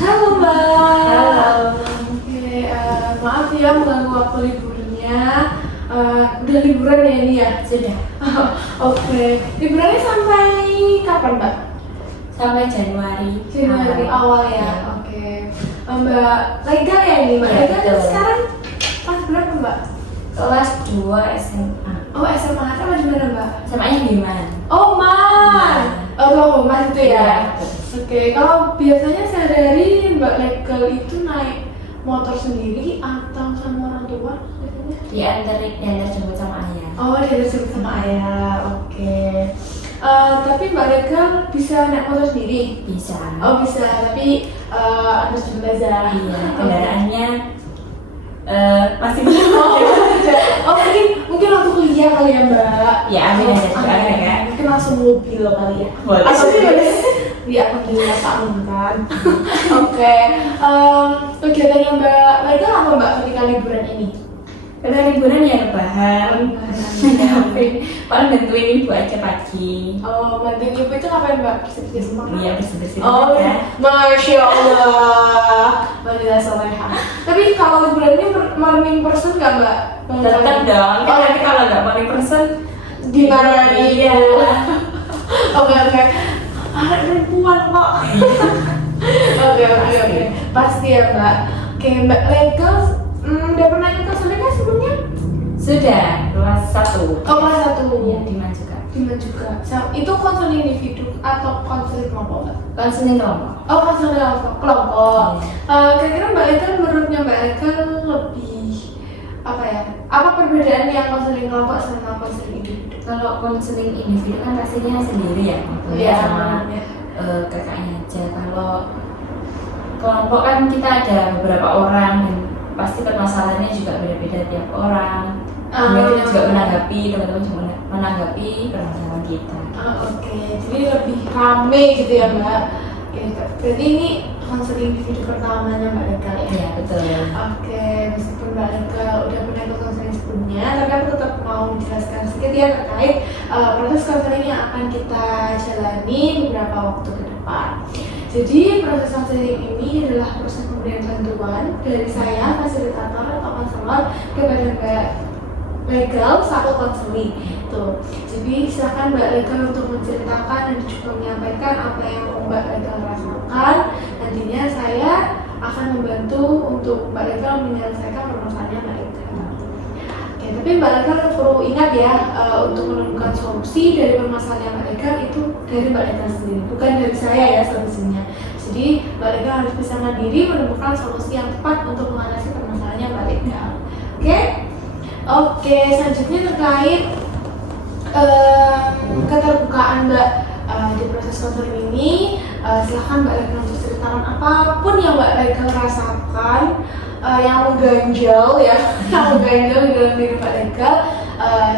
Halo Mbak. Halo. Oke, maaf ya mengganggu waktu liburnya. Udah liburan ya ini ya? Sudah. Oke, liburannya sampai kapan Mbak? Sampai Januari. Januari awal ya. Iya. Oke. Mbak legal ya ini? Mbak Iya, legal betul. sekarang kelas berapa Mbak? Kelas 2 SMA. Oh SMA sama di mana Mbak? SMA-nya di mana? Oh Mas. Oh Mas itu ya. Iya, betul. Oke, kalau biasanya sehari-hari Mbak legal itu naik motor sendiri atau sama orang tua? Biasanya? Diantar jemput sama ayah. Oh, dia disebut sama ayah. Oke. Tapi Mbak legal bisa naik motor sendiri? Bisa. Oh bisa, tapi harus belajar. Iya, kendaraannya masih belum. Oh mungkin waktu kuliah kali ya Mbak. Ya, amin aja juga ada kan. Mungkin langsung mobil kali ya. Boleh. Atau ya alhamdulillah kan. Oke. Kegiatan yang Mbak legal apa Mbak ketika liburan ini? Karena liburan ya rebahan. Paling bantuin ibu aja pagi. Oh, bantuin ibu itu ngapain Mbak? Bersih-bersih rumah? Iya, bersih-bersih. Oh, ya. Masya Allah. Wanita soleha. Tapi kalau liburan ini morning person nggak Mbak? Tetap dong. Kan nanti kalau nggak paling persen Gimana nih? Iya. Oke. Anak perempuan kok. Oke. Pasti ya Mbak. Oke, Mbak legal. Udah pernah ikut konseling kan sebelumnya? Sudah kelas 1. Oh, kelas 1. Iya, di mana juga. Dimana juga? Itu konseling individu atau konseling kelompok Mbak? Konseling kelompok. Oh, konseling kelompok. Kira-kira Mbak legal menurutnya Mbak legal lebih apa ya? Apa perbedaan yang konseling kelompok sama konseling individu? Kalau konseling individu kan pastinya sendiri ya, Iya. sama kakaknya aja. Kalau kelompok kan kita ada beberapa orang dan pasti permasalahannya juga beda-beda tiap orang. Kemudian kita juga menanggapi, teman-teman juga menanggapi permasalahan kita. Oke, jadi lebih rame gitu ya Mbak. Ya, berarti ini konseling individu pertamanya Mbak legal ya? Iya, betul. Oke, meskipun Mbak legal udah pernah ikut konseling sebelumnya, tapi aku tetap mau menjelaskan sedikit ya terkait proses konseling yang akan kita jalani beberapa waktu ke depan. Jadi proses konseling ini adalah proses pemberian bantuan dari saya, fasilitator atau konselor kepada Mbak legal satu konseling. Tuh. Jadi silakan Mbak legal untuk menceritakan dan juga menyampaikan apa yang mau Mbak legal rasakan. Nantinya saya akan membantu untuk Mbak legal menyelesaikan permasalahannya Mbak legal. Oke, tapi Mbak legal perlu ingat ya, untuk menemukan solusi dari permasalahan Mbak legal itu dari Mbak legal sendiri, bukan dari saya ya solusinya. Jadi Mbak legal harus bisa mandiri menemukan solusi yang tepat untuk mengatasi permasalahannya Mbak legal. Oke, selanjutnya terkait keterbukaan Mbak di proses konseling ini, silahkan Mbak legal untuk ceritakan apapun yang Mbak legal rasakan, yang mengganjal ya, yang mengganjal di dalam diri Mbak legal.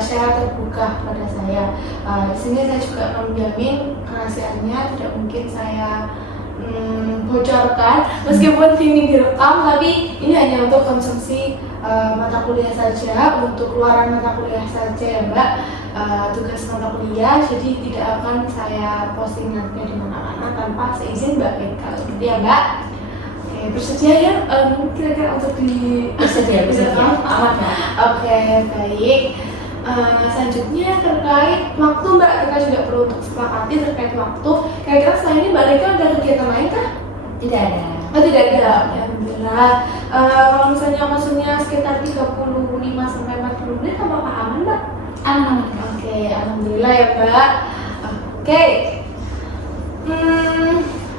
Saya terbuka pada saya. Di sini saya juga akan menjamin kerahasiaannya tidak mungkin saya bocorkan, meskipun ini direkam, tapi ini hanya untuk konsumsi mata kuliah saja, untuk keluaran mata kuliah saja ya Mbak, tugas mata kuliah, jadi tidak akan saya posting nanti di mana-mana tanpa seizin Mbak legal, gitu ya Mbak. Oke, bersedia ya? Kira-kira untuk Bersedia. Amat ya. Oke, baik. Selanjutnya terkait waktu Mbak, kita juga perlu untuk sepakati terkait waktu. Kira-kira selain ini Mbak legal ada kegiatan lain kah? Tidak ada. Oh tidak ada, alhamdulillah. Kalau misalnya maksudnya sekitar 35 sampai 40 menit apa aman Mbak? Aman. Oke, alhamdulillah ya Mbak. Oke.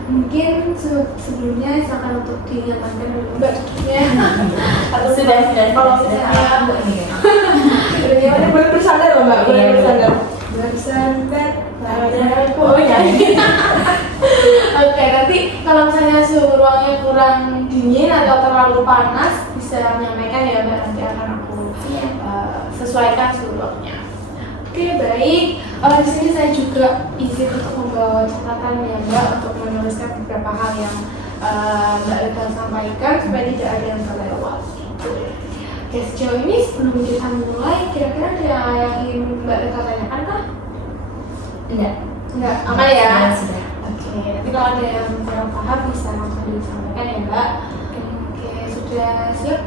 Mungkin sebelumnya silakan untuk dinyatakan dulu Mbak duduknya. Atau Sudah. kalau misalnya udah nyaman, boleh bersandar loh Mbak, boleh Iya, bersandar. Bersandar. Oh ya. Oke, nanti kalau misalnya suhu ruangnya kurang dingin atau terlalu panas bisa menyampaikan ya Mbak, nanti akan aku sesuaikan suhu ruangnya. Oke, baik. Di sini saya juga izin untuk membawa catatan ya Mbak, untuk menuliskan beberapa hal yang Mbak legal sampaikan supaya tidak ada yang terlewat. Oke, sejauh ini sebelum kita mulai, kira-kira ada yang ingin Mbak legal tanyakan kah? Enggak. Enggak, aman ya? Sudah. Oke. Oke, nanti kalau ada yang kurang paham bisa langsung disampaikan ya Mbak. Oke, sudah siap?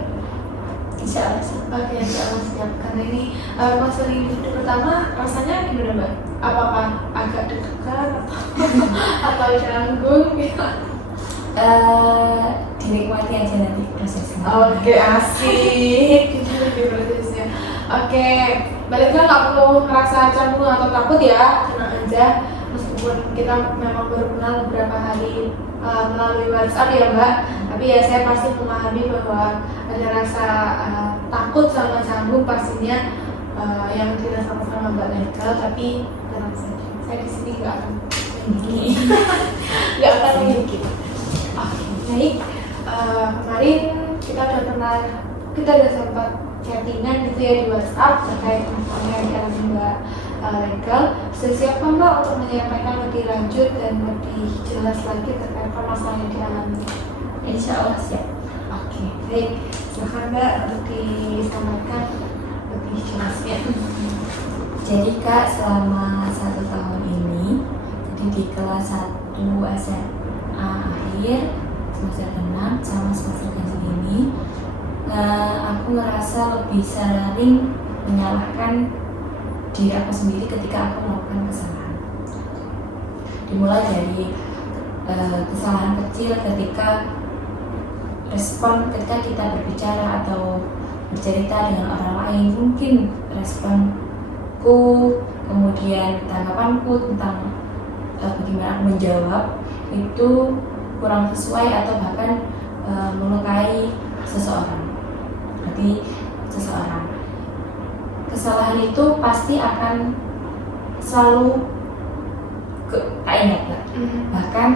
Insya Allah sih. Oke, insya Allah siap. Karena ini konseling hidup pertama rasanya gimana Mbak? Apakah agak deg-degan atau canggung gitu? Dinikmati aja nanti prosesnya. Oke, asik. Kita lagi prosesnya. Oke, baliknya nggak perlu ngerasa canggung atau takut ya, tenang aja. Meskipun kita memang baru kenal beberapa hari melalui WhatsApp ya Mbak, tapi ya saya pasti memahami bahwa ada rasa takut sama canggung pastinya yang tidak sama-sama Mbak legal, tapi tenang saja. Saya di sini nggak akan nggak akan mungkin. Oke, baik. Kemarin kita udah sempat chattingan gitu ya di WhatsApp terkait masalah yang dialami Mbak legal. Sudah siap kan Mbak untuk menyampaikan lebih lanjut dan lebih jelas lagi terkait permasalahan yang dialami? Insya Allah siap. Oke, baik. Silakan Mbak untuk disampaikan lebih jelasnya. Jadi Kak, selama 1 tahun ini, jadi di kelas 1 SMA akhir, semester 6 sama semester ganjil ini, aku ngerasa lebih sering menyalahkan diri aku sendiri ketika aku melakukan kesalahan. Dimulai dari kesalahan kecil ketika kita berbicara atau bercerita dengan orang lain, mungkin responku, kemudian tanggapanku tentang bagaimana aku menjawab itu kurang sesuai atau bahkan melukai seseorang. Berarti kesalahan itu pasti akan selalu tak ingat lah. Bahkan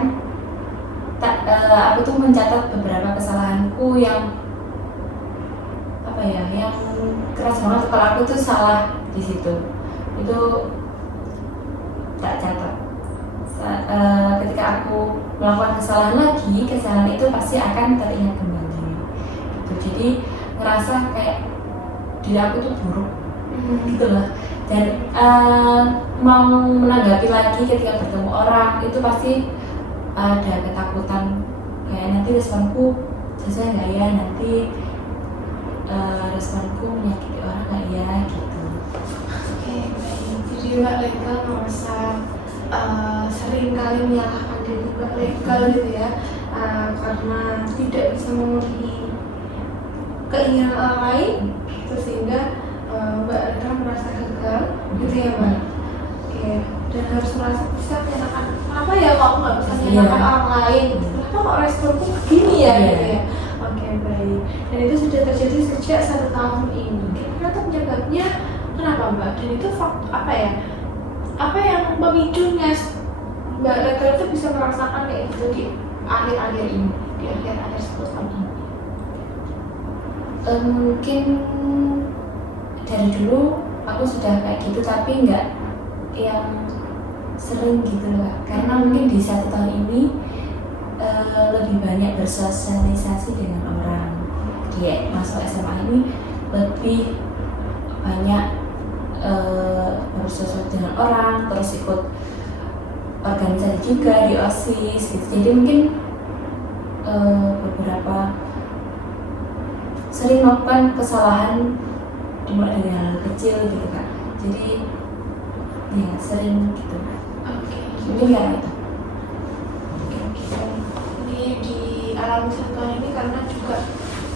aku tuh mencatat beberapa kesalahanku yang yang keras banget. Kalau aku tuh salah di situ, itu tak catat. Ketika aku melakukan kesalahan lagi, kesalahan itu pasti akan teringat kembali. Gitu. Jadi ngerasa kayak diri aku tuh buruk, gitu loh. Dan mau menanggapi lagi ketika bertemu orang itu pasti ada ketakutan kayak nanti responku sesuai nggak ya, nanti responku menyakiti orang nggak ya, gitu. Oke, baik. Jadi Mbak legal merasa sering kali menyalahkan diri Mbak legal gitu ya, karena tidak bisa memenuhi keinginan orang lain, gitu, sehingga Mbak legal merasa gagal, gitu ya Mbak. Oke, dan harus merasa bisa menyalahkan, kenapa ya kok aku nggak bisa menyalahkan orang lain? Kenapa kok responku begini ya, gitu ya? Oke, baik. Dan itu sudah terjadi sejak 1 tahun ini. Kira-kira penyebabnya kenapa Mbak? Dan itu apa yang memicunya Mbak legal itu bisa merasakan kayak gitu di akhir-akhir ini, di akhir-akhir 10 tahun ini? Mungkin dari dulu aku sudah kayak gitu, tapi nggak yang sering gitu lah. Karena mungkin di 1 tahun ini lebih banyak bersosialisasi dengan orang. Dia masuk SMA ini lebih banyak bersosialisasi dengan orang, terus ikut organisasi juga di OSIS gitu. Jadi mungkin beberapa sering melakukan kesalahan dimulai dari hal kecil gitu Kak. Jadi ya sering gitu. Oke. Mungkin karena itu. Ini di alam 1 tahun ini karena juga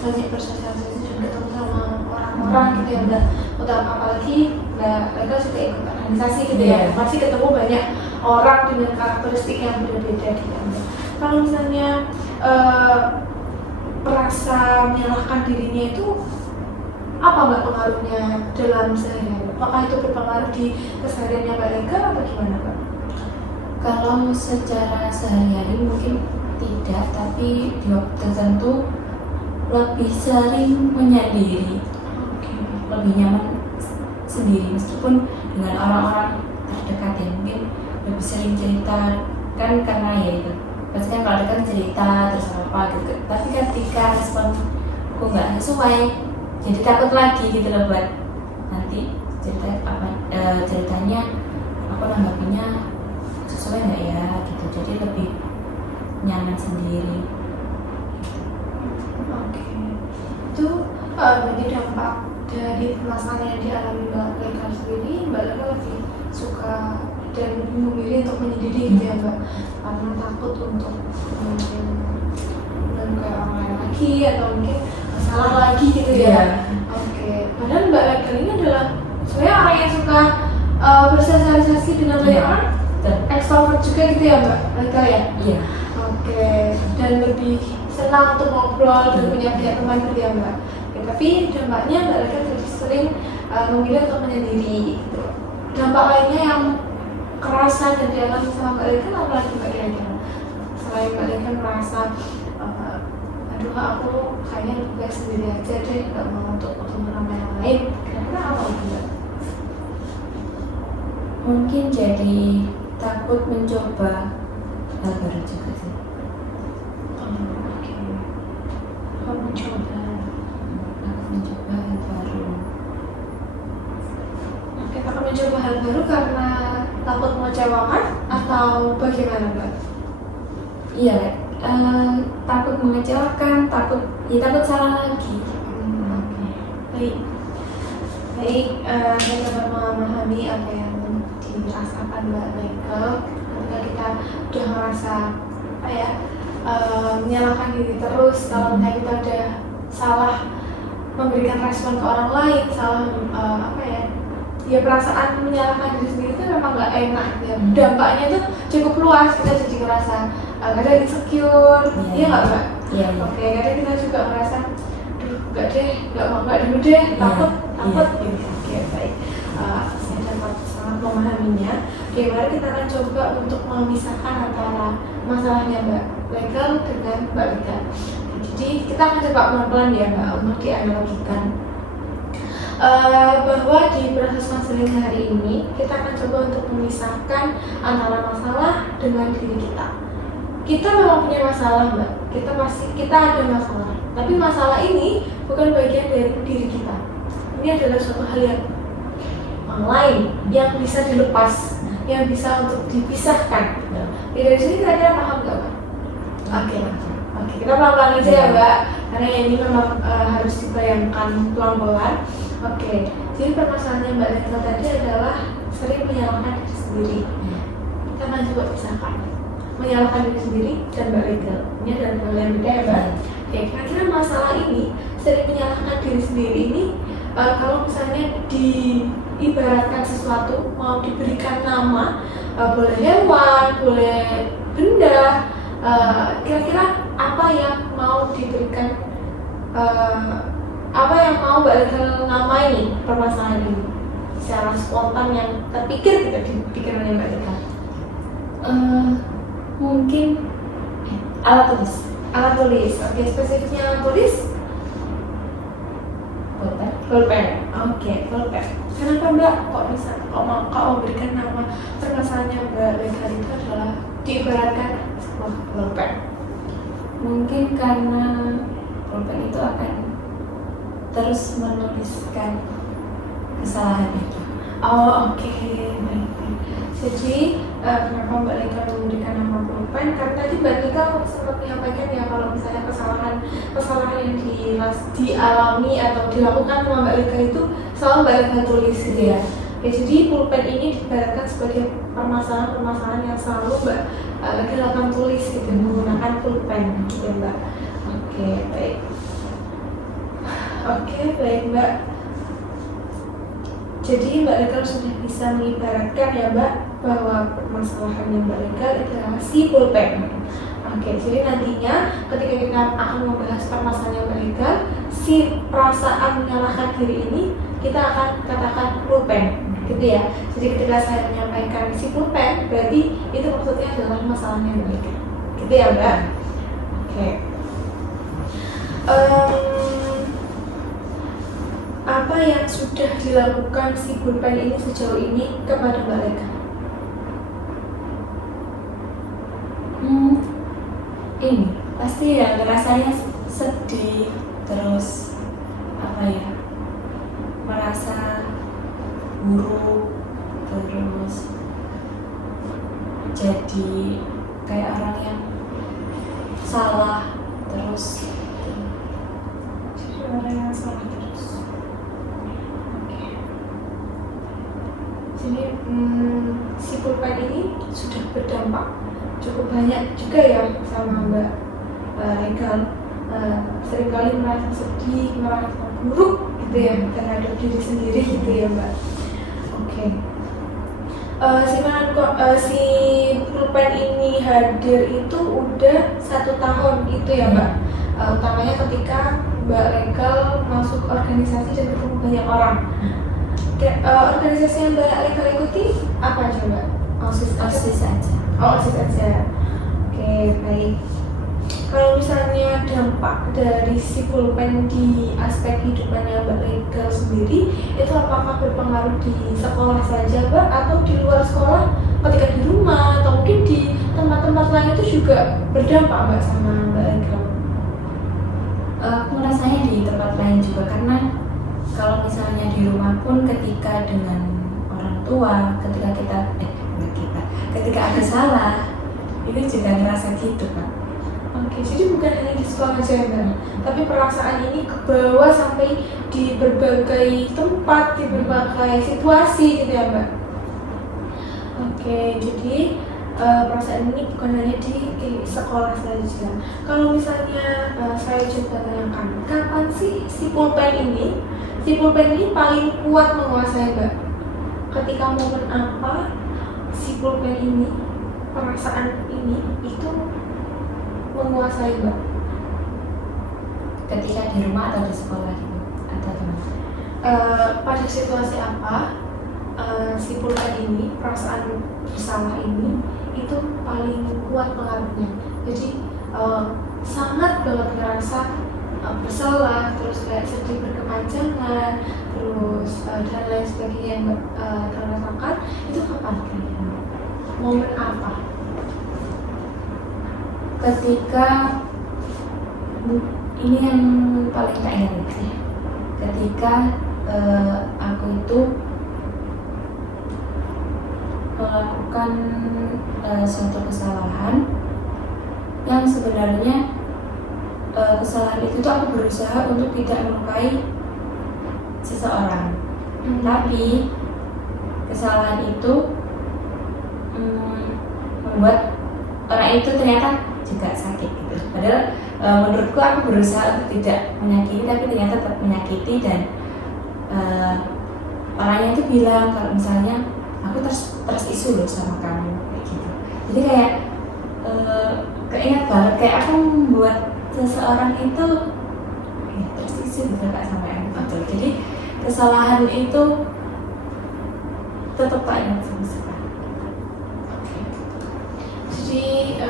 banyak bersosialisasi dan ketemu sama orang-orang gitu ya Mbak. Apalagi Mbak legal sudah ikut organisasi gitu ya, masih ketemu banyak orang dengan karakteristik yang berbeda gitu Mbak. Kalau misalnya merasa menyalahkan dirinya itu apa Mbak pengaruhnya dalam sehari-hari? Apakah itu berpengaruh di kesehariannya Mbak legal atau gimana Mbak? Kalau secara sehari-hari mungkin tidak, tapi di waktu tertentu lebih sering menyendiri, lebih nyaman sendiri meskipun dengan orang-orang terdekat ya, mungkin lebih sering cerita kan karena ya itu pasti kan kalau dekat cerita terus apa gitu, tapi ketika responku nggak sesuai jadi takut lagi gitu loh buat nanti ceritanya aku nanggapinya sesuai nggak ya gitu. jadi lebih nyaman sendiri. Oke, itu berarti dampak dari permasalahan yang dialami Mbak Leka sendiri, Mbak Leka lebih suka dan lebih memilih untuk menyendiri gitu ya Mbak, karena takut untuk mungkin melukai orang lain lagi atau mungkin salah lagi gitu ya. Iya. Oke, padahal Mbak Leka ini adalah sebenarnya orang yang suka bersosialisasi dengan banyak orang, ekstrovert juga gitu ya Mbak Leka ya. Iya. Oke, dan lebih senang untuk ngobrol dan punya banyak teman gitu ya Mbak. Oke, tapi dampaknya Mbak Leka lebih sering memilih untuk menyendiri gitu. Dampak lainnya yang kerasa dan dialami sama Mbak Leka apa lagi Mbak kira-kira? Selain Mbak Leka merasa aduh aku kayaknya lebih baik sendiri aja deh, nggak mau untuk ketemu sama yang lain, kira-kira apa lagi Mbak? Mungkin jadi takut mencoba hal baru juga sih. Oke, kamu mencoba. Takut mencoba hal baru. Oke, takut mencoba hal baru karena takut mengecewakan atau bagaimana Mbak? Iya, takut mengecewakan, takut salah lagi. Oke, baik. Saya dapat memahami apa yang dirasakan Mbak Leka ketika kita udah merasa menyalahkan diri terus kalau misalnya kita udah salah memberikan respon ke orang lain, salah perasaan menyalahkan diri sendiri itu memang nggak enak ya. Dampaknya itu cukup luas, kita jadi ngerasa kadang insecure, iya nggak Mbak? Iya. Oke, kadang kita juga merasa nggak dulu deh, takut gitu. Oke, baik. Saya dapat sangat memahaminya. Oke, mari kita akan coba untuk memisahkan antara masalahnya Mbak Leka dengan Mbak Leka. Jadi kita akan coba pelan-pelan ya Mbak untuk dianalogikan. Bahwa di proses konseling hari ini kita akan coba untuk memisahkan antara masalah dengan diri kita. Kita memang punya masalah Mbak, kita ada masalah, tapi masalah ini bukan bagian dari diri kita. Ini adalah suatu hal yang lain yang bisa dilepas, yang bisa untuk dipisahkan. Dari sini kira-kira paham nggak Mbak? Oke, kita pelan-pelan aja ya Mbak, karena ini memang harus dibayangkan pelan-pelan. Oke, jadi permasalahannya Mbak Leka tadi adalah sering menyalahkan diri sendiri. Kita akan coba pisahkan menyalahkan diri sendiri dan Mbak Leka. Ini adalah hal yang beda ya Mbak. Oke, kira-kira masalah ini sering menyalahkan diri sendiri ini kalau misalnya diibaratkan sesuatu, mau diberikan nama, boleh hewan, boleh benda, kira-kira apa yang mau diberikan, apa yang mau Mbak Leka namai permasalahan ini secara spontan yang terpikir gitu di pikirannya Mbak Leka? Mungkin alat tulis. Oke, spesifiknya alat tulis? Pulpen. Oke, pulpen. Kenapa Mbak kok memberikan nama permasalahannya Mbak Leka itu adalah diibaratkan sebuah pulpen? Mungkin karena pulpen itu akan terus menuliskan kesalahan itu. Oke, baik. Jadi kenapa Mbak Leka memberikan nama pulpen? Karena tadi Mbak Leka sempat menyampaikan ya kalau misalnya kesalahan yang dialami atau dilakukan sama Mbak Leka itu selalu Mbak Leka tulis gitu ya. Oke, jadi pulpen ini diibaratkan sebagai permasalahan yang selalu Mbak Leka lakukan tulis gitu menggunakan pulpen gitu Mbak. Oke, baik. Oke, baik Mbak. Jadi Mbak Leka sudah bisa mengibaratkan ya Mbak bahwa permasalahan yang Mbak Leka adalah si pulpen. Oke, jadi nantinya ketika kita akan membahas permasalahan Mbak Leka, si perasaan menyalahkan diri ini kita akan katakan pulpen, gitu ya. Jadi ketika saya menyampaikan si pulpen, berarti itu maksudnya adalah masalahnya Mbak Leka, gitu ya Mbak. Oke. Apa yang sudah dilakukan si pulpen ini sejauh ini kepada Mbak Leka? Ini pasti ya rasanya sedih, terus merasa buruk, terus jadi kayak orang yang salah terus. Jadi orang yang salah terus. Oke. Jadi si pulpen ini sudah berdampak cukup banyak juga ya sama Mbak Regal. Seringkali merasa sedih, merasa buruk gitu ya terhadap diri sendiri gitu ya Mbak. Oke. Si pulpen ini hadir itu udah 1 tahun gitu ya Mbak. Utamanya ketika Mbak Regal masuk organisasi dan ketemu banyak orang. Organisasi yang Mbak Regal ikuti apa aja Mbak? OSIS aja. Oh, OSIS aja. Oke, baik. Kalau misalnya dampak dari si pulpen di aspek kehidupannya Mbak Regal sendiri, itu apakah berpengaruh di sekolah saja Mbak, atau di luar sekolah ketika di rumah, atau mungkin di tempat-tempat lain itu juga berdampak Mbak sama Mbak Regal? Aku rasanya di tempat lain juga, karena kalau misalnya di rumah pun ketika dengan orang tua, ketika ada salah, itu juga ngerasa gitu kan. Oke, jadi bukan hanya di sekolah aja Mbak, tapi perasaan ini ke bawah sampai di berbagai tempat, di berbagai situasi gitu ya Mbak. Oke, jadi perasaan ini bukan hanya di sekolah saja. Kalau misalnya saya coba tanyakan, kapan sih si pulpen ini paling kuat menguasai Mbak? Ketika momen apa si pulpen ini, perasaan ini itu menguasai Mbak? Ketika di rumah atau di sekolah gitu, atau gimana? Pada situasi apa si pulpen ini, perasaan bersalah ini itu paling kuat pengaruhnya. Jadi sangat banget ngerasa bersalah, terus kayak sedih berkepanjangan, terus dan lain sebagainya yang terrasakan. Itu kapan kira-kira? Momen apa? Ketika ini yang paling tak ingat ya, ketika aku itu melakukan suatu kesalahan yang sebenarnya kesalahan itu tuh aku berusaha untuk tidak melukai seseorang, tapi kesalahan itu membuat orang itu ternyata juga sakit gitu. Padahal menurutku aku berusaha untuk tidak menyakiti, tapi ternyata tetap menyakiti. Dan orangnya itu bilang kalau misalnya aku terus isu loh sama kamu kayak gitu. Jadi kayak keinget banget kayak aku membuat seseorang itu terus isu gitu kak sama yang betul. Jadi kesalahan itu tetap tak ingat sama sekali. Jadi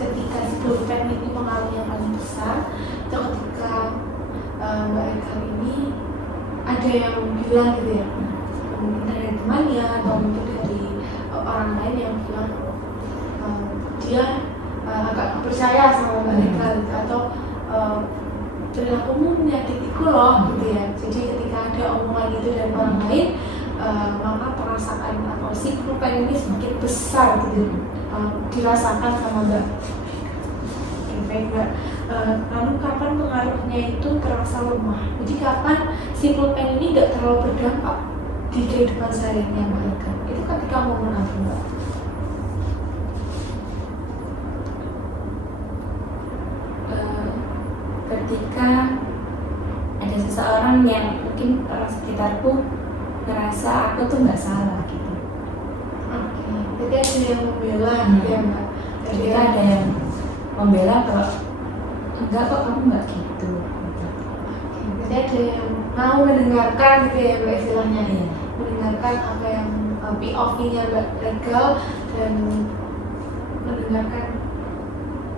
ketika si pulpen ini pengaruhnya paling besar, itu ketika Mbak Regal ini ada yang bilang gitu ya, mungkin dari temannya atau mungkin dari orang lain yang bilang dia agak percaya sama Mbak Regal atau perilakumu menyakitiku loh gitu ya. Jadi ketika ada omongan itu dari orang lain, maka perasaan atau si pulpen ini semakin besar gitu dirasakan sama Mbak. Baik Mbak, lalu kapan pengaruhnya itu terasa lemah? Jadi kapan si pulpen ini nggak terlalu berdampak di kehidupan sehari-harinya Mbak Regal? Itu ketika momen apa Mbak? Ketika ada seseorang yang mungkin orang sekitarku ngerasa aku tuh nggak salah gitu. Oke, jadi ada yang membela gitu ya Mbak? Ketika ada yang membela kalau enggak kok kamu nggak gitu. Jadi ada yang mau mendengarkan gitu ya Mbak istilahnya, Iya. mendengarkan apa yang POV-nya Mbak Regal dan mendengarkan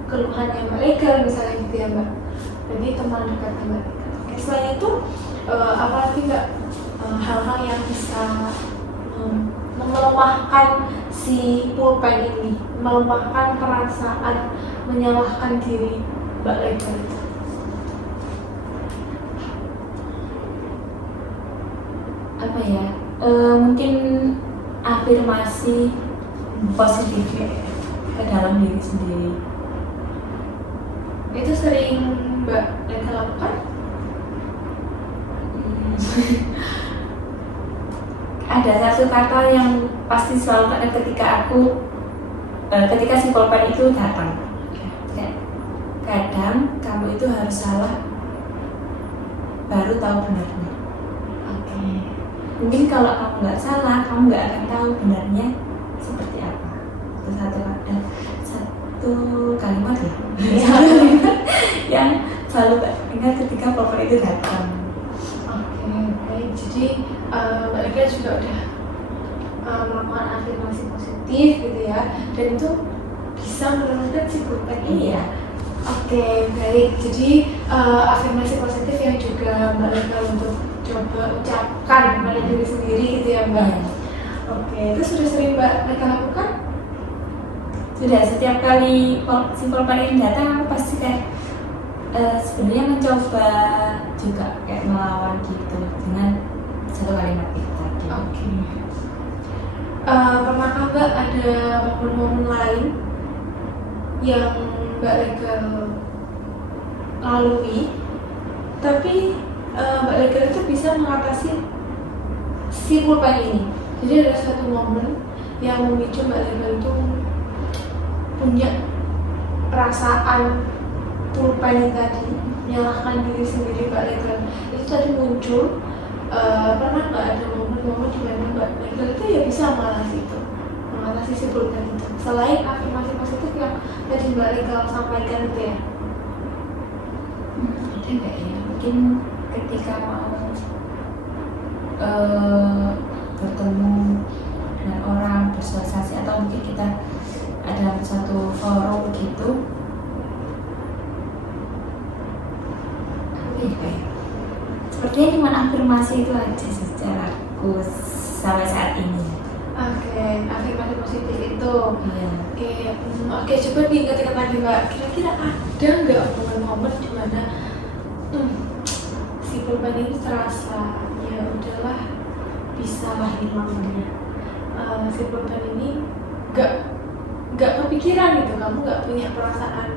keluhannya Mbak Regal misalnya gitu ya Mbak. Jadi teman dekat Mbak Regal. Oke, selain itu apalagi Mbak hal-hal yang bisa melemahkan si pulpen ini, melemahkan perasaan menyalahkan diri Mbak Regal? Apa ya? Mungkin afirmasi positif ya. ke dalam diri sendiri. Itu sering Mbak Leka lakukan? Ada satu kata yang pasti selalu ada ketika si pulpen itu datang. Kayak, kadang kamu itu harus salah baru tahu benarnya. Oke. Mungkin kalau kamu nggak salah, kamu nggak akan tahu benarnya seperti apa. Itu satu kalimat ya. Yang selalu ingat ketika pulpen itu datang. Oke, baik. Jadi Mbak Leka juga udah melakukan afirmasi positif gitu ya, dan itu bisa menurunkan si pulpen ini ya. Oke, baik. Jadi afirmasi positif yang juga Mbak Leka untuk coba ucapkan pada diri sendiri gitu ya Mbak. Oke, itu sudah sering Mbak Leka lakukan? Sudah, setiap kali si pulpen ini datang aku pasti kayak sebenarnya mencoba juga kayak melawan gitu dengan satu kalimat itu tadi. Oke. Pernahkah Mbak ada momen-momen lain yang Mbak Leka lalui, tapi Mbak Leka itu bisa mengatasi si pulpen ini? Jadi ada satu momen yang memicu Mbak Leka itu punya perasaan pulpen yang tadi, menyalahkan diri sendiri Mbak Leka itu tadi muncul. Pernah nggak ada momen-momen di mana Mbak Leka itu ya bisa mengatasi si pulpen itu, selain afirmasi positif yang tadi Mbak Leka sampaikan itu ya? Ada nggak ya? Mungkin ketika mau bertemu dengan orang, bersosialisasi, atau mungkin kita ada satu forum gitu. Sepertinya cuma afirmasi itu aja secara aku sampai saat ini. Oke, afirmasi positif itu. Iya. Oke, coba diingat-ingat lagi Mbak. Kira-kira ada nggak momen-momen di mana si pulpen ini terasa ya udahlah bisa lah hilang dia. Si pulpen ini nggak kepikiran gitu, kamu nggak punya perasaan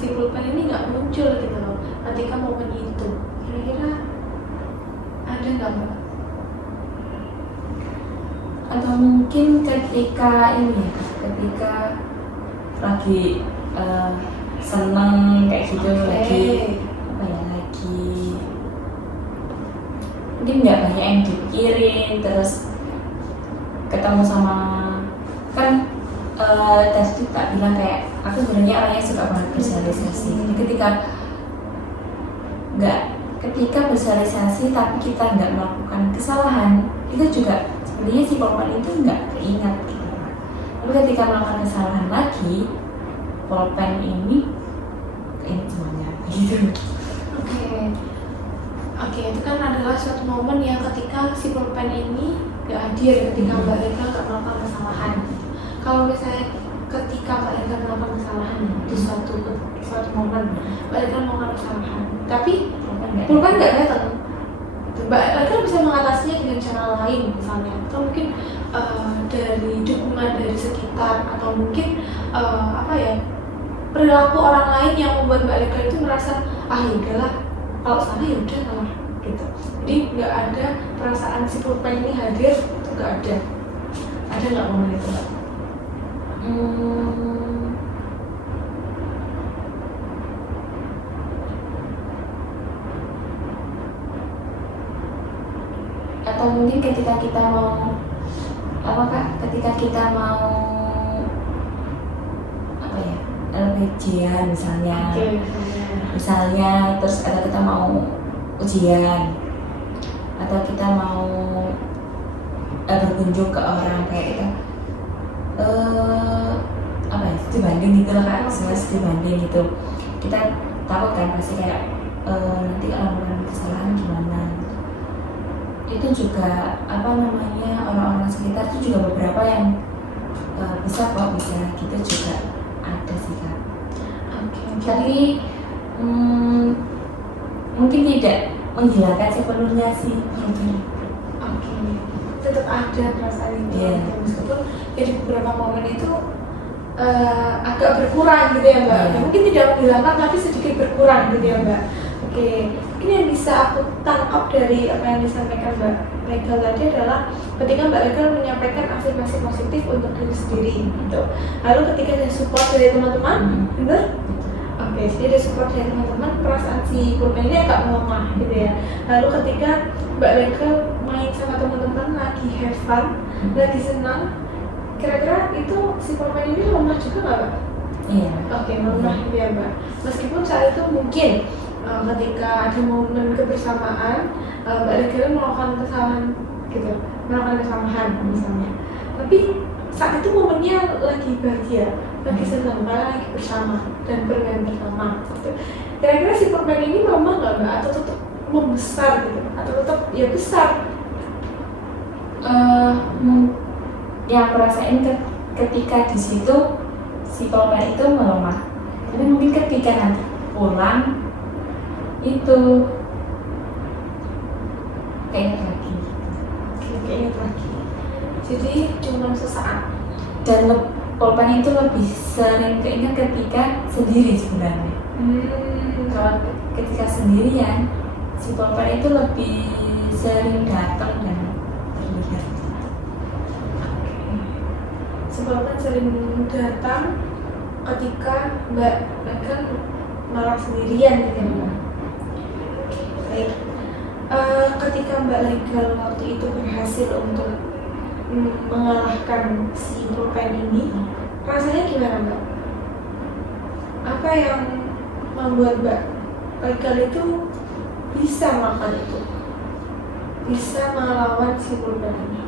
si pulpen ini nggak muncul gitu loh ketika momen itu. Kira-kira ada nggak Mbak? Atau mungkin ketika ini, ketika lagi seneng kayak gitu, lagi apa ya, lagi mungkin nggak banyak yang dipikirin, terus ketemu sama kan tadi tak bilang kayak aku sebenarnya orangnya suka banget bersosialisasi. Jadi ketika bersosialisasi tapi kita nggak melakukan kesalahan, itu juga sebenarnya si pulpen itu nggak keingat gitu. Tapi ketika melakukan kesalahan lagi, pulpen ini keinget semuanya gitu. Oke, itu kan adalah suatu momen yang ketika si pulpen ini nggak hadir ketika Mbak Leka nggak melakukan kesalahan. Kalau misalnya ketika Mbak Leka melakukan kesalahan di suatu momen, Mbak Leka melakukan kesalahan, tapi pulpen nggak datang, Mbak Leka bisa mengatasinya dengan cara lain misalnya, atau mungkin dari dukungan dari sekitar, atau mungkin perilaku orang lain yang membuat Mbak Leka itu merasa yaudahlah, kalau salah ya udah salah gitu. Jadi nggak ada perasaan si pulpen ini hadir, itu nggak ada. Ada nggak momen itu Mbak? Atau mungkin ketika kita mau ujian misalnya. Misalnya terus ada kita mau ujian atau kita mau berkunjung ke orang kayak kita dibanding gitu lah Kak, semasa dibanding gitu, kita takut kan pasti kayak nanti kalau melakukan kesalahan gimana. Itu juga orang-orang sekitar itu juga beberapa yang bisa gitu juga ada sih Kak. Tapi mungkin tidak menghilangkan sepenuhnya sih. Tetap ada perasaan itu, meskipun ya di beberapa momen itu agak berkurang gitu ya Mbak. Ya, mungkin tidak menghilangkan tapi sedikit berkurang gitu ya Mbak. Oke, mungkin yang bisa aku tangkap dari apa yang disampaikan Mbak Legal tadi adalah ketika Mbak Legal menyampaikan afirmasi positif untuk diri sendiri gitu. Lalu ketika ada support dari teman-teman, benar? Oke, jadi ada support dari teman-teman, perasaan si pulpen ini agak melemah gitu ya. Lalu ketika Mbak Legal main sama teman-teman lagi have fun, lagi senang, kira-kira itu si pulpen ini lemah juga nggak Mbak? Iya. Oke, melemah gitu ya Mbak. Meskipun saat itu mungkin ketika ada momen kebersamaan Mbak Legal melakukan kesalahan gitu, melakukan kesalahan misalnya. Tapi saat itu momennya lagi bahagia, lagi senang, lagi bersama dan bermain bersama. Gitu. Kira-kira si permen ini melemah nggak Mbak? Atau tetap membesar gitu? Atau tetap ya besar? Yang aku rasain ketika di situ si pulpen itu melemah. Tapi mungkin ketika nanti pulang itu keinget lagi. Keinget lagi. Jadi cuma sesaat. Dan pulpen itu lebih sering keinget ketika sendiri sebenarnya. Kalau ketika sendirian, si pulpen itu lebih sering datang dan terlihat. Si pulpen sering datang ketika Mbak Legal malah sendirian gitu ya Mbak. Baik. Ketika Mbak Legal waktu itu berhasil untuk mengalahkan si pulpen ini, rasanya gimana Mbak? Apa yang membuat Mbak Legal itu bisa melakukan itu? Bisa melawan si pulpen ini?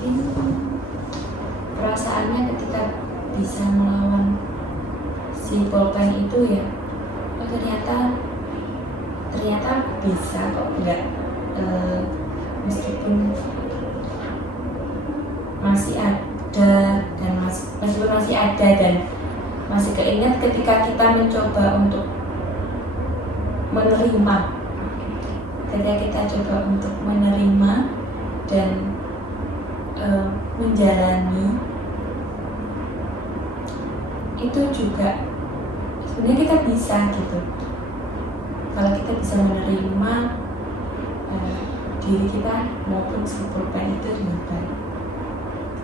Mungkin perasaannya ketika bisa melawan si pulpen itu ya, oh, ternyata bisa kok, enggak meskipun masih ada dan meskipun masih ada dan masih keinget ketika kita mencoba untuk menerima, ketika kita coba untuk menerima dan menjalani, itu juga sebenarnya kita bisa gitu. Kalau kita bisa menerima diri kita maupun si pulpen itu dengan baik.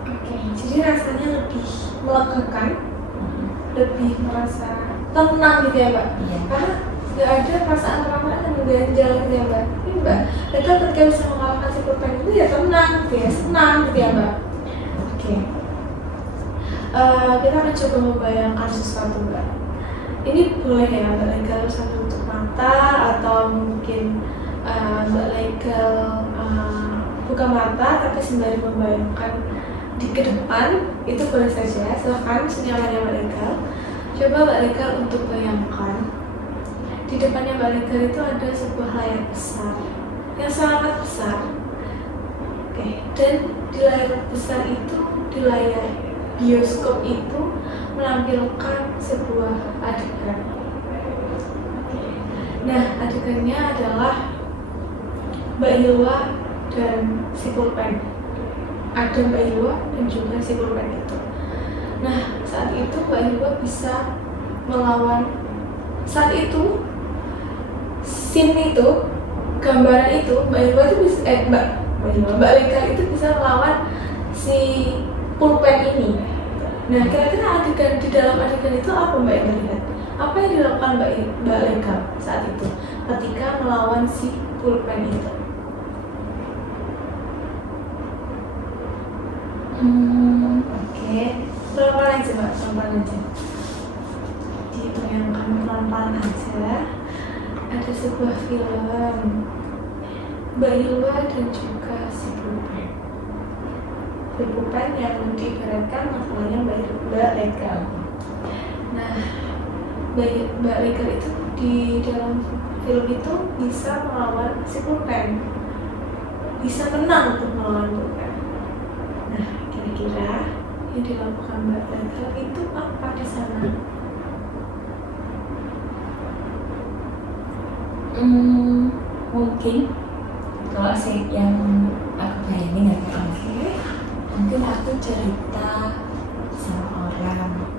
Oke, jadi rasanya lebih melegakan, lebih merasa tenang gitu ya Mbak? Iya. Karena nggak ada perasaan orang-orang yang mengganjal gitu ya Mbak. Ini Mbak Legal ketika bisa mengalahkan si pulpen itu ya tenang gitu ya, senang gitu ya Mbak. Oke. Kita akan coba membayangkan sesuatu Mbak. Ini boleh ya Mbak Legal sambil tutup mata atau mungkin Mbak Legal buka mata tapi sembari membayangkan di ke depan, itu boleh saja. Silahkan senyamannya Mbak Legal. Coba Mbak Legal untuk bayangkan di depannya Mbak Legal itu ada sebuah layar besar yang sangat besar. Oke, dan di layar besar itu, di layar bioskop itu menampilkan sebuah adegan. Nah, adegannya adalah Mbak Hilwa dan si pulpen. Ada Mbak Hilwa dan juga si pulpen itu. Nah, saat itu Mbak Hilwa bisa melawan. Saat itu, scene itu, gambaran itu, Mbak Hilwa itu bisa, Mbak Legal itu bisa melawan si pulpen ini. Nah, kira-kira adegan di dalam adegan itu apa Mbak yang lihat? Apa yang dilakukan Mbak Legal saat itu ketika melawan si pulpen itu? Oke, pelan-pelan aja Mbak, pelan-pelan aja. Dibayangkan pelan-pelan aja. Ada sebuah film Mbak Hilwa dan juga si pulpen. Pulpen yang diibaratkan masalahnya Mbak Legal. Nah, Mbak Legal itu di dalam film itu bisa melawan si pulpen, bisa menang untuk melawan pulpen. Nah, kira-kira yang dilakukan Mbak Legal itu apa di sana? Mungkin kalau yang aku bayangin ya Kak, mungkin aku cerita sama orang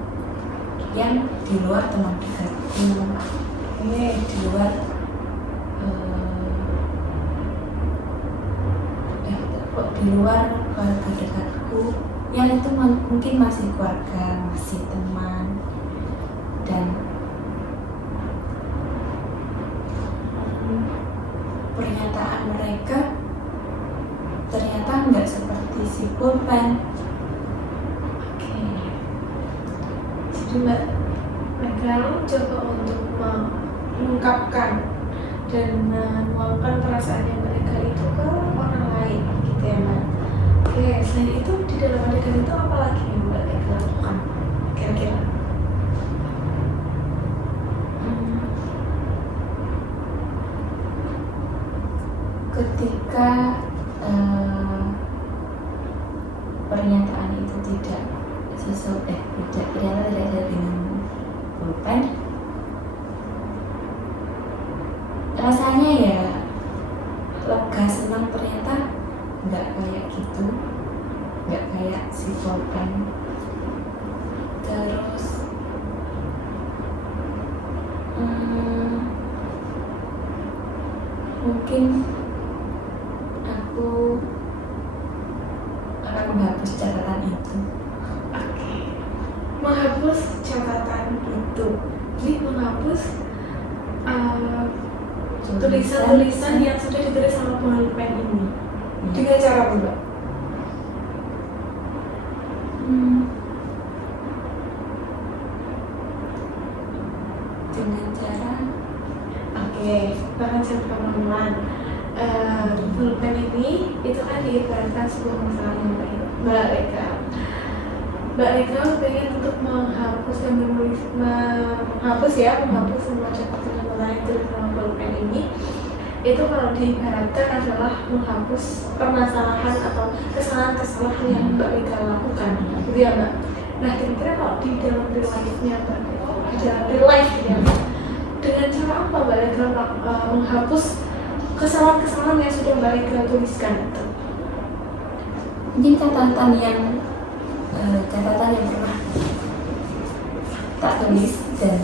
yang di luar teman dekatku, di luar di luar keluarga dekatku, yang itu mungkin masih keluarga, masih teman, dan pernyataan mereka ternyata nggak seperti si pulpen. Oke. Jadi mereka coba untuk mengungkapkan dan menuangkan perasaannya mereka itu ke orang lain, gitu ya Mbak. Oke, selain itu di dalam adegan itu apa lagi yang Mbak Eka lakukan kira-kira? Ketika pernyataan itu tidak ternyata tidak ada dengan pulpen, rasanya ya lega, senang, ternyata nggak kayak gitu, nggak kayak si pulpen. Terus mungkin aku akan menghapus catatan itu. Oke. Menghapus catatan itu. Jadi menghapus tulisan-tulisan yang sudah ditulis sama pulpen ini. Dengan cara apa Mbak? Dengan cara bahkan saya pengalaman pulpen ini itu kan diibaratkan sebuah masalah yang baik. Mbak Eka pengen untuk menghapus dan menghapus semua catatan yang tulis dalam pulpen ini. Itu kalau diibaratkan adalah menghapus permasalahan atau kesalahan-kesalahan yang Mbak Eka lakukan, gitu ya Mbak. Nah kira-kira kalau di dalam real life-nya Mbak, di dalam real life ya Mbak, dengan cara apa Mbak Eka menghapus kesalahan-kesalahan yang sudah Mbak Eka tuliskan itu? Mungkin catatan yang pernah tak tulis dan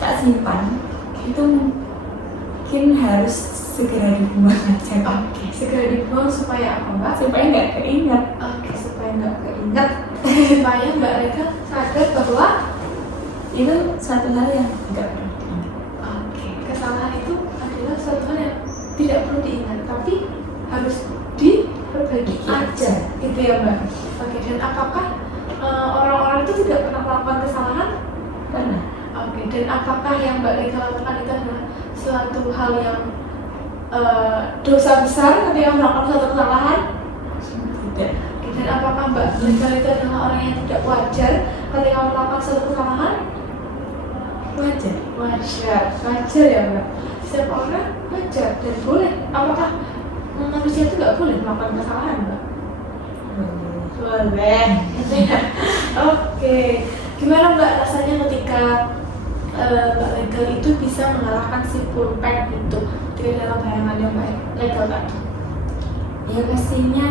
tak simpan itu mungkin harus segera dibuang aja. Oke, segera dibuang supaya apa Mbak? Supaya nggak keingat. Oke, supaya nggak keingat. Supaya Mbak Eka sadar bahwa itu satu hal yang nggak perlu diingat. Oke, kesalahan itu adalah suatu hal yang tidak perlu diingat, tapi harus diperbaiki aja, gitu ya Mbak. Oke, dan apakah orang-orang itu tidak pernah melakukan kesalahan? Pernah. Oke, dan apakah yang Mbak Eka lakukan itu adalah suatu hal yang dosa besar ketika melakukan suatu kesalahan? Tidak. Oke, dan apakah Mbak Eka itu adalah orang yang tidak wajar ketika melakukan suatu kesalahan? Wajar ya Mbak. Setiap orang wajar dan boleh. Apakah manusia itu nggak boleh melakukan kesalahan Mbak? Boleh. Oke. Gimana Mbak rasanya ketika Mbak Legal itu bisa mengalahkan si pulpen itu ketika dalam bayangannya Mbak Legal tadi? Ya pastinya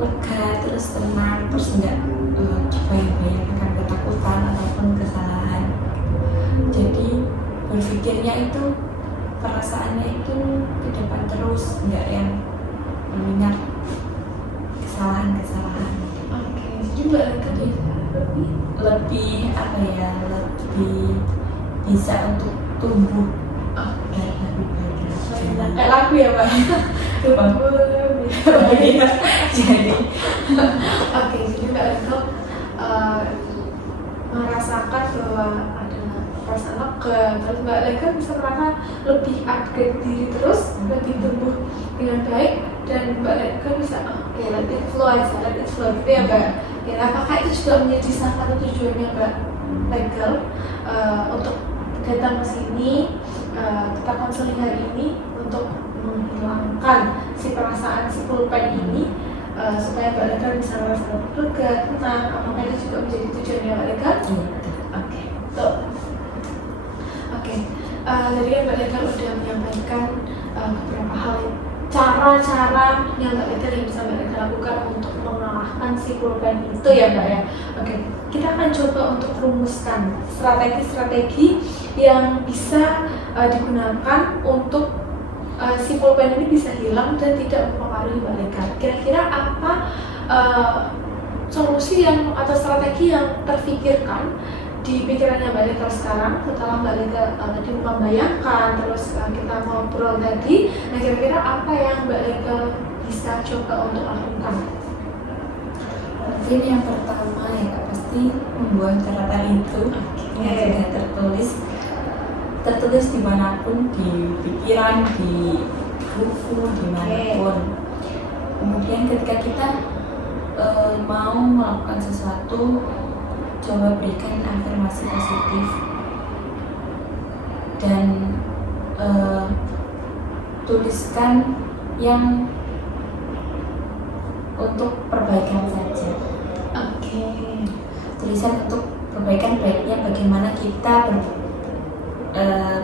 lega, terus tenang, terus nggak bayang-bayangkan ketakutan ataupun kesalahan. Jadi berpikirnya itu, perasaannya itu ke depan terus, nggak yang mengingat kesalahan-kesalahan. Oke, jadi Mbak Legal lebih bisa untuk tumbuh dan lebih baik. kayak lagu ya Mbak? Tumbuh lebih baik. Jadi Oke, jadi Mbak Legal merasakan bahwa ada perasaan lega, terus Mbak Legal bisa merasa lebih upgrade diri terus, lebih tumbuh dengan baik, dan Mbak Legal bisa let it flow gitu ya Mbak. Ya, apakah itu juga menjadi salah satu tujuannya Mbak Legal untuk datang ke sini, kita konseling hari ini untuk menghilangkan si perasaan si pulpen ini, supaya Mbak Legal bisa merasa lebih lega, tenang? Apakah itu juga menjadi tujuannya Mbak Legal? Oke, tuh. Oke, tadi Mbak Legal udah menyampaikan beberapa hal cara-cara yang Mbak Lika yang bisa Mbak Lika lakukan untuk mengalahkan si pulpen itu ya Mbak ya. Oke, kita akan coba untuk rumuskan strategi-strategi yang bisa digunakan untuk si pulpen ini bisa hilang dan tidak mempengaruhi Mbak Lika. Kira-kira apa solusi yang atau strategi yang terfikirkan di pikirannya Mbak Lika sekarang setelah Mbak Lika tadi membayangkan terus kita ngobrol tadi. Nah, kira-kira apa yang Mbak Lika bisa coba untuk lakukan? Mungkin yang pertama ya Kak, pasti membuat catatan itu yang sudah tertulis dimanapun, di pikiran, di buku, dimanapun. Kemudian ketika kita mau melakukan sesuatu, coba berikan afirmasi positif dan tuliskan yang untuk perbaikan saja. Tulisan untuk perbaikan, baiknya bagaimana kita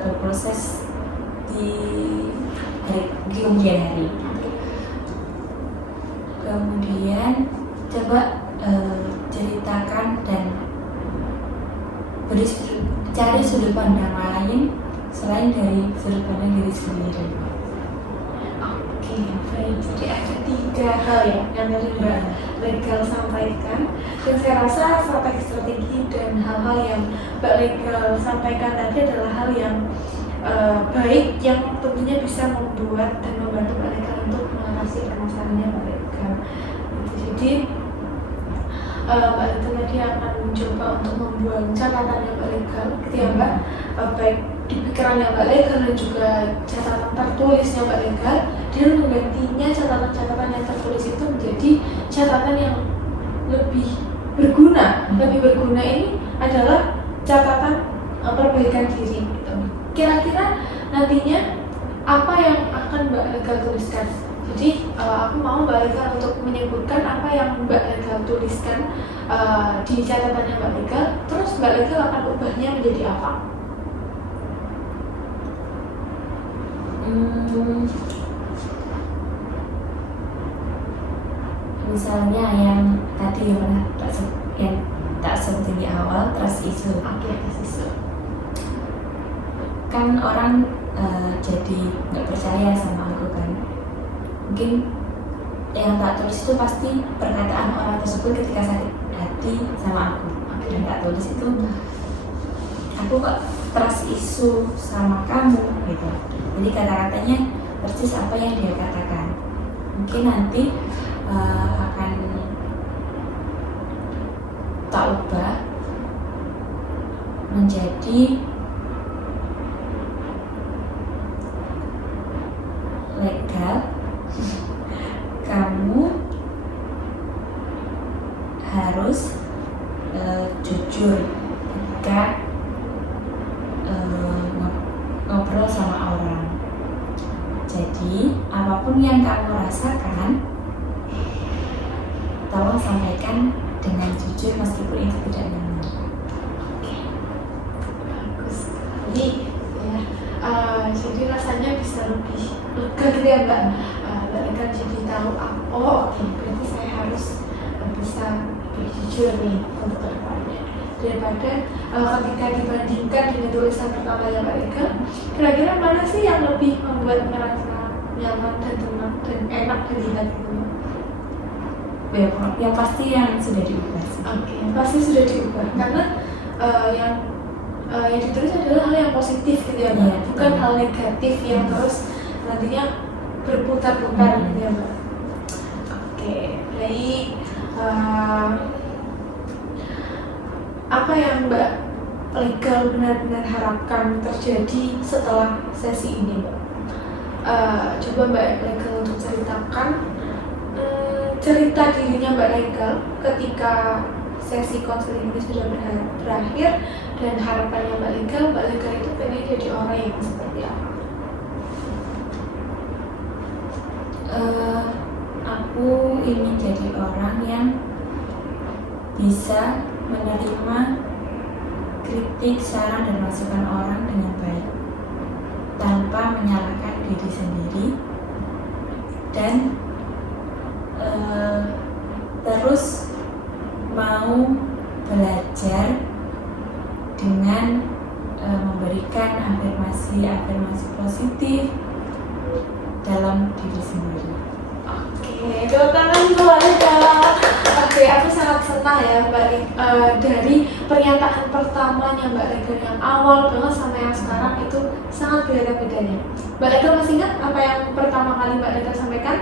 berproses di kemudian hari. Kemudian coba ceritakan dan cari sudut pandang lain selain dari sudut pandang diri sendiri. Oke, baik. Jadi ada 3 hal ya yang tadi Mbak Legal sampaikan, dan saya rasa strategi-strategi dan hal-hal yang Mbak Legal sampaikan tadi adalah hal yang baik yang tentunya bisa membuat dan membantu Mbak Legal untuk mengatasi permasalahannya Mbak Legal. Jadi Mbak Legal tadi akan mencoba untuk membuang catatannya Mbak Legal, gitu ya Mbak, baik di pikirannya Mbak Legal dan juga catatan tertulisnya Mbak Legal, dan menggantinya catatan-catatan yang tertulis itu menjadi catatan yang lebih berguna. Lebih berguna ini adalah catatan perbaikan diri. Gitu. Kira-kira nantinya apa yang akan Mbak Legal tuliskan? Jadi aku mau Mbak Legal untuk menyebutkan apa yang Mbak Legal tuliskan di catatannya Mbak Legal, terus Mbak Legal akan ubahnya menjadi apa? Misalnya yang tadi yang tak sebutin di awal, trust issue. Trust issue. Kan orang jadi nggak percaya sama aku kan. Mungkin yang tak tulis itu pasti perkataan orang tersebut ketika sakit hati sama aku. Dan tak tulis itu, aku kok trust issue sama kamu gitu. Jadi kata-katanya persis apa yang dia katakan. Mungkin nanti akan tak ubah menjadi Legal, kamu harus jujur ketika ngobrol sama orang. Jadi apapun yang kamu rasakan, tolong sampaikan dengan jujur meskipun itu tidak nyaman. Bagus sekali ya. Jadi rasanya bisa lebih lega gitu ya Mbak. Mbak Lega jadi tahu, berarti saya harus bisa jujur nih untuk kedepannya. Daripada ketika dibandingkan dengan tulisan pertama yang Mbak Lega, kira-kira mana sih yang lebih membuat merasa nyaman dan tenang dan enak dilihat gitu? Yang pasti yang sudah diubah sih. Yang pasti sudah diubah karena yang ditulis adalah hal yang positif gitu ya Mbak, bukan hal negatif yang terus nantinya berputar-putar gitu ya Mbak. Baik. Apa yang Mbak Legal benar-benar harapkan terjadi setelah sesi ini Mbak? Coba Mbak Legal untuk ceritakan cerita dirinya Mbak Legal ketika sesi konseling ini sudah berakhir, dan harapannya Mbak Legal itu pengen jadi orang yang seperti apa? Aku ingin jadi orang yang bisa menerima kritik, saran, dan masukan orang dengan baik tanpa menyalahkan diri sendiri dan terus mau belajar dengan memberikan afirmasi positif dalam diri sendiri. Oke, tepuk tangan keluarga. Oke, aku sangat senang ya Mbak dari pernyataan pertamanya Mbak Rega yang awal banget sama yang sekarang itu sangat beda bedanya. Mbak Rega masih ingat apa yang pertama kali Mbak Rega sampaikan?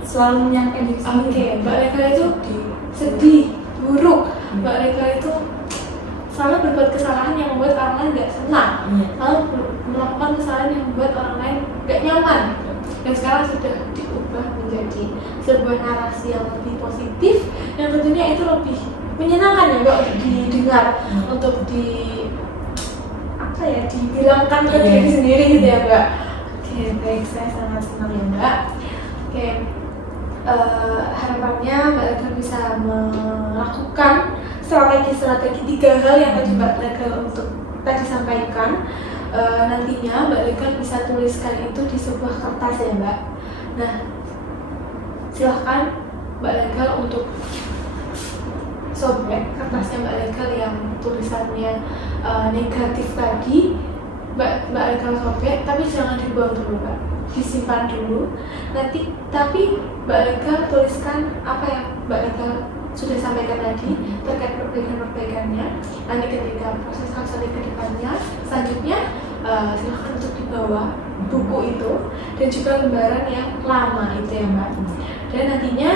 Selalu menyangka diri sendiri. Oke, Mbak Rega itu sedih, buruk. Mbak Rega itu selalu berbuat kesalahan yang membuat orang lain gak senang, lalu melakukan kesalahan yang membuat orang lain gak nyaman. Dan sekarang sudah diubah menjadi sebuah narasi yang lebih positif, yang tentunya itu lebih menyenangkan ya Mbak untuk didengar, untuk dibilangkan ke diri sendiri gitu ya Mbak. Oke, baik, saya sangat senang ya Mbak. Oke, harapannya Mbak Rega bisa melakukan strategi 3 hal yang tadi Mbak Rega untuk tadi sampaikan. Nantinya Mbak Rega bisa tuliskan itu di sebuah kertas ya Mbak. Nah, silahkan Mbak Rega untuk sobek kertasnya Mbak Rega yang tulisannya negatif tadi. Mbak Rega sobek, tapi jangan dibuang dulu Mbak, disimpan dulu. Nanti tapi Mbak Rega tuliskan apa yang Mbak Rega sudah sampaikan tadi terkait perbaikan-perbaikannya. Nanti ketika proses konseling ke depannya selanjutnya silahkan untuk dibawa buku itu dan juga lembaran yang lama itu ya Mbak. Dan nantinya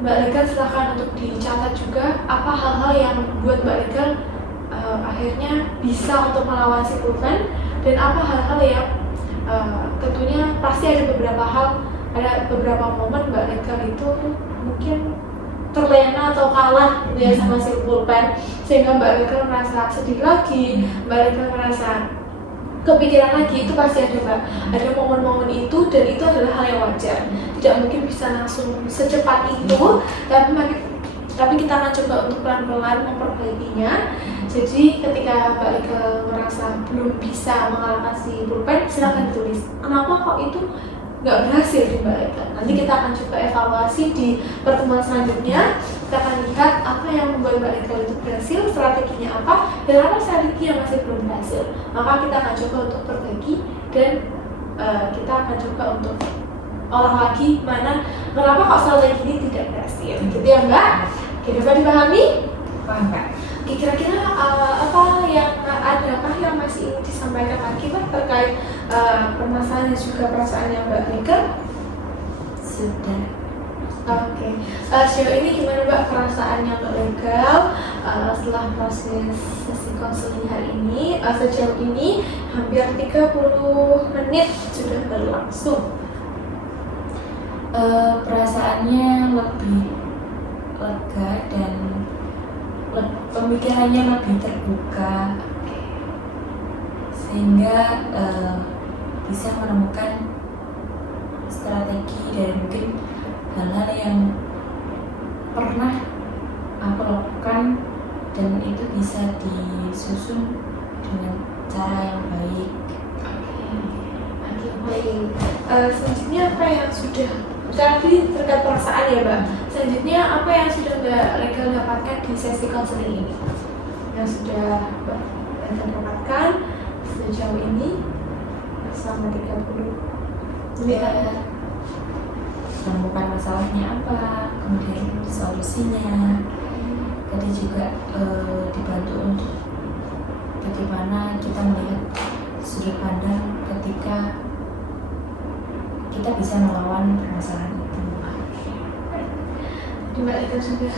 Mbak Rega silahkan untuk dicatat juga apa hal-hal yang membuat Mbak Rega akhirnya bisa untuk melawan si pulpen, dan apa hal-hal yang tentunya pasti ada beberapa momen Mbak Rega itu mungkin terlena atau kalah gitu ya sama si pulpen, sehingga Mbak Rega merasa sedih lagi, Mbak Rega merasa kepikiran lagi. Itu pasti ada Mbak, ada momen-momen itu, dan itu adalah hal yang wajar, tidak mungkin bisa langsung secepat itu, tapi kita akan coba untuk pelan-pelan memperbaikinya. Jadi ketika Mbak Rega merasa belum bisa mengalahkan si pulpen, silahkan tulis kenapa kok itu nggak berhasil di Mbak Rega. Nanti kita akan coba evaluasi di pertemuan selanjutnya. Kita akan lihat apa yang membuat Mbak Rega itu berhasil, strateginya apa, dan apa strategi yang masih belum berhasil. Maka kita akan coba untuk perbaiki, dan kita akan coba untuk olah lagi kenapa kok strategi ini tidak berhasil. Gitu ya Mbak. Oke, dapat dipahami? Paham Kak? Oke, kira-kira adakah yang masih ingin disampaikan lagi Mbak terkait permasalahan dan juga perasaannya Mbak Rega? Sudah. Oke. Sejauh ini gimana Mbak perasaannya Mbak Rega setelah proses sesi konseling hari ini? Sejauh ini hampir 30 menit sudah berlangsung. Perasaannya lebih lega dan pemikirannya lebih terbuka, sehingga bisa menemukan strategi dan mungkin hal-hal yang pernah aku lakukan dan itu bisa disusun dengan cara yang baik. Oke, baik. Selanjutnya apa yang sudah tadi terkait perasaan ya Mbak? Selanjutnya apa yang sudah Mbak Rega dapatkan di sesi konseling ini? Yang sudah Mbak Rega dapatkan sejauh ini selama 30 menit? Menemukan masalahnya apa, kemudian solusinya. Tadi juga dibantu untuk bagaimana kita melihat sudut pandang ketika kita bisa melawan permasalahan itu. Jadi Mbak Rega sudah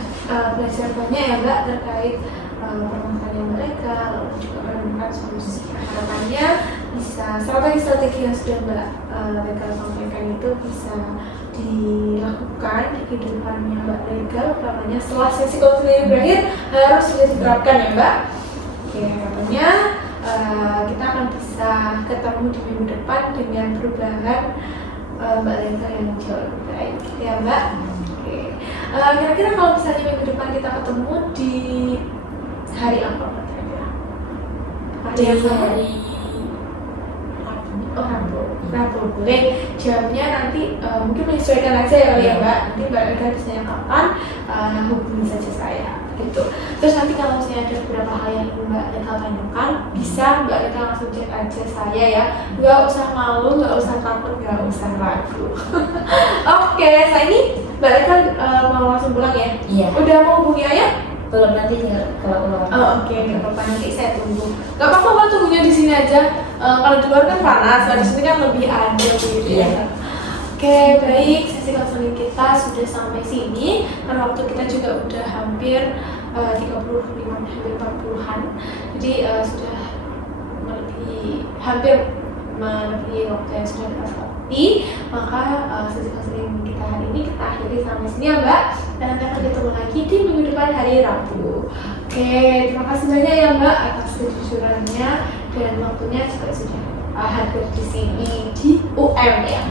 belajar banyak ya Mbak terkait permasalahan mereka, lalu juga menemukan solusi. Harapannya bisa strategi-strategi yang sudah Mbak Rega sampaikan itu bisa dilakukan di kehidupannya Mbak Rega, utamanya setelah sesi konseling berakhir harus sudah diterapkan ya Mbak. Oke, harapannya kita akan bisa ketemu di minggu depan dengan perubahan Mbak Rega yang jauh lebih baik ya Mbak. Oke. Kira-kira kalau misalnya minggu depan kita ketemu di hari apa Mbak? Di hari Oh, Rabu. Boleh. Jamnya nanti mungkin menyesuaikan aja ya kali ya Mbak. Nanti Mbak Eka bisanya kapan, hubungi saja saya. Gitu. Terus nanti kalau misalnya ada beberapa hal yang ingin Mbak Eka tanyakan, bisa Mbak Eka langsung cek aja saya ya. Nggak usah malu, nggak usah takut, nggak usah ragu. Oke, saya ini Mbak Eka mau langsung pulang ya? Iya. Udah mau hubungi ayah? Belum, nanti kalau keluar. Oh, oke, nggak apa-apa, nanti saya tunggu. Nggak apa-apa Mbak, tunggunya di sini aja. Kalau di luar kan panas, kalau di sini kan lebih adem gitu ya. Iya. Oke, baik, sesi konseling kita sudah sampai sini. Karena waktu kita juga udah hampir 35, hampir 40-an. Jadi sudah hampir melebihi waktu yang sudah kita sepakati. Maka sesi konseling kita hari ini kita akhiri sampai sini ya Mbak. Dan nanti akan ketemu lagi di minggu depan hari Rabu. Oke, terima kasih banyak ya Mbak atas kejujurannya dan waktunya juga sudah hadir di sini di UM ya.